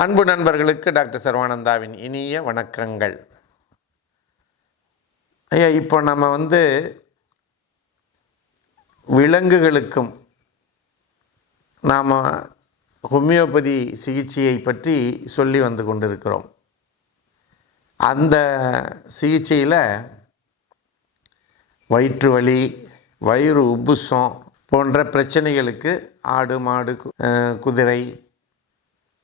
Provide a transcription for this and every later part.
அன்பு நண்பர்களுக்கு டாக்டர் சர்வானந்தாவின் இனிய வணக்கங்கள். ஐயா, இப்போ நம்ம விலங்குகளுக்கும் நாம் ஹோமியோபதி சிகிச்சையை பற்றி சொல்லி வந்து கொண்டிருக்கிறோம். அந்த சிகிச்சையில் வயிற்று வலி, வயிறு உப்புசம் போன்ற பிரச்சனைகளுக்கு ஆடு, மாடு, குதிரை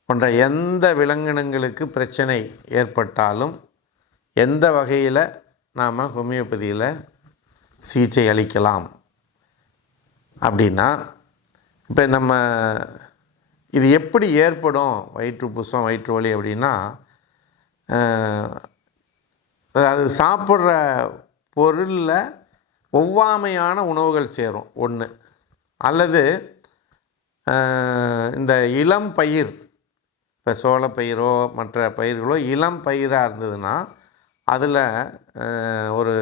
போன்ற எந்த விலங்கினங்களுக்கு பிரச்சனை ஏற்பட்டாலும் எந்த வகையில் நாம் ஹோமியோபதியில் சிகிச்சை அளிக்கலாம் அப்படின்னா, இப்போ நம்ம இது எப்படி ஏற்படும் வயிற்றுப்புசம், வயிற்று வலி அப்படின்னா, அது சாப்பிட்ற பொருளில் ஒவ்வாமையான உணவுகள் சேரும் ஒன்று, அல்லது இந்த இளம் பயிர், இப்போ சோளப்பயிரோ மற்ற பயிர்களோ இளம் பயிராக இருந்ததுன்னா அதில் ஒரு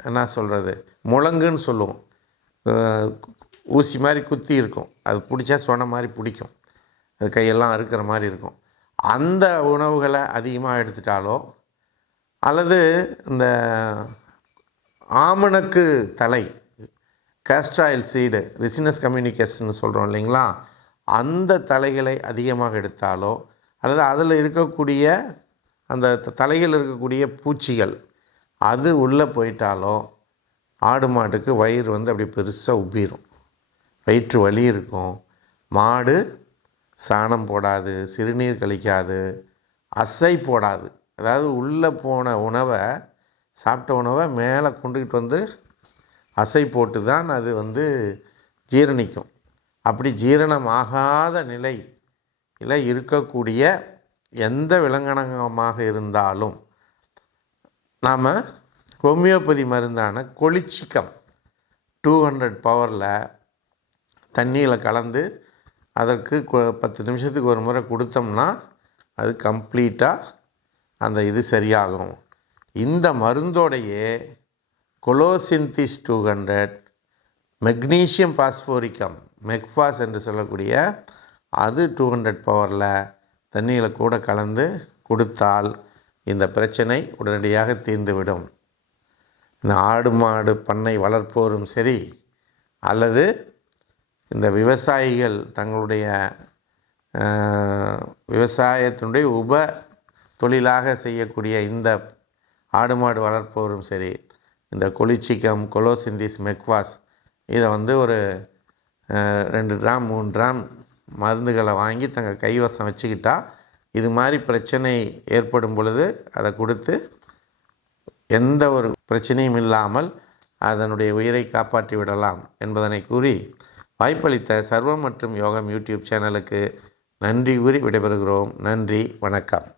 என்ன சொல்கிறது, முழங்குன்னு சொல்லுவோம், ஊசி மாதிரி குத்தி இருக்கும், அது பிடிச்சா சொன்ன மாதிரி பிடிக்கும், அது கையெல்லாம் அறுக்கிற மாதிரி இருக்கும். அந்த உணவுகளை அதிகமாக எடுத்துட்டாலோ, அல்லது இந்த ஆமணக்கு தலை, கேஸ்ட்ராயில் சீடு, ரிசினஸ் கம்யூனிகேஷன் சொல்கிறோம் இல்லைங்களா, அந்த தலைகளை அதிகமாக எடுத்தாலோ, அல்லது அதில் இருக்கக்கூடிய அந்த தலைகள் இருக்கக்கூடிய பூச்சிகள் அது உள்ளே போயிட்டாலோ ஆடு மாட்டுக்கு வயிறு அப்படி பெருசாக உப்பிடும், வயிற்று வலி இருக்கும். மாடு சாணம் போடாது, சிறுநீர் கழிக்காது, அசை போடாது. அதாவது உள்ளே போன உணவை, சாப்பிட்ட உணவை மேலே கொண்டுக்கிட்டு அசை போட்டு தான் அது ஜீரணிக்கும். அப்படி ஜீரணமாகாத நிலையில் இருக்கக்கூடிய எந்த விலங்கினமாக இருந்தாலும் நாம் ஹோமியோபதி மருந்தான கொலிச்சிக்கம் 200 பவரில் தண்ணியில் கலந்து அதற்கு 10 நிமிஷத்துக்கு ஒரு முறை கொடுத்தோம்னா அது கம்ப்ளீட்டாக அந்த இது சரியாகும். இந்த மருந்தோடையே கொலோசின்திஸ் 200, மெக்னீசியம் பாஸ்போரிக்கம், மெக்ஃபாஸ் என்று சொல்லக்கூடிய அது 200 பவரில் தண்ணியில் கூட கலந்து கொடுத்தால் இந்த பிரச்சனை உடனடியாக தீர்ந்துவிடும். இந்த ஆடு மாடு பண்ணை வளர்ப்போரும் சரி, அல்லது இந்த விவசாயிகள் தங்களுடைய விவசாயத்தினுடைய உப தொழிலாக செய்யக்கூடிய இந்த ஆடு மாடு வளர்ப்போரும் சரி, இந்த கொலிச்சிக்கம், கொலோசின்திஸ், மெக்ஃபாஸ் இதை ஒரு 2 கிராம் 3 கிராம் மருந்துகளை வாங்கி தங்கள் கைவசம் வச்சுக்கிட்டா இது மாதிரி பிரச்சனை ஏற்படும் பொழுது அதை கொடுத்து எந்த ஒரு பிரச்சனையும் இல்லாமல் அதனுடைய உயிரை காப்பாற்றி விடலாம் என்பதனை கூறி வாய்ப்பளித்த சர்வம் மற்றும் யோகம் யூடியூப் சேனலுக்கு நன்றி கூறி விடைபெறுகிறோம். நன்றி, வணக்கம்.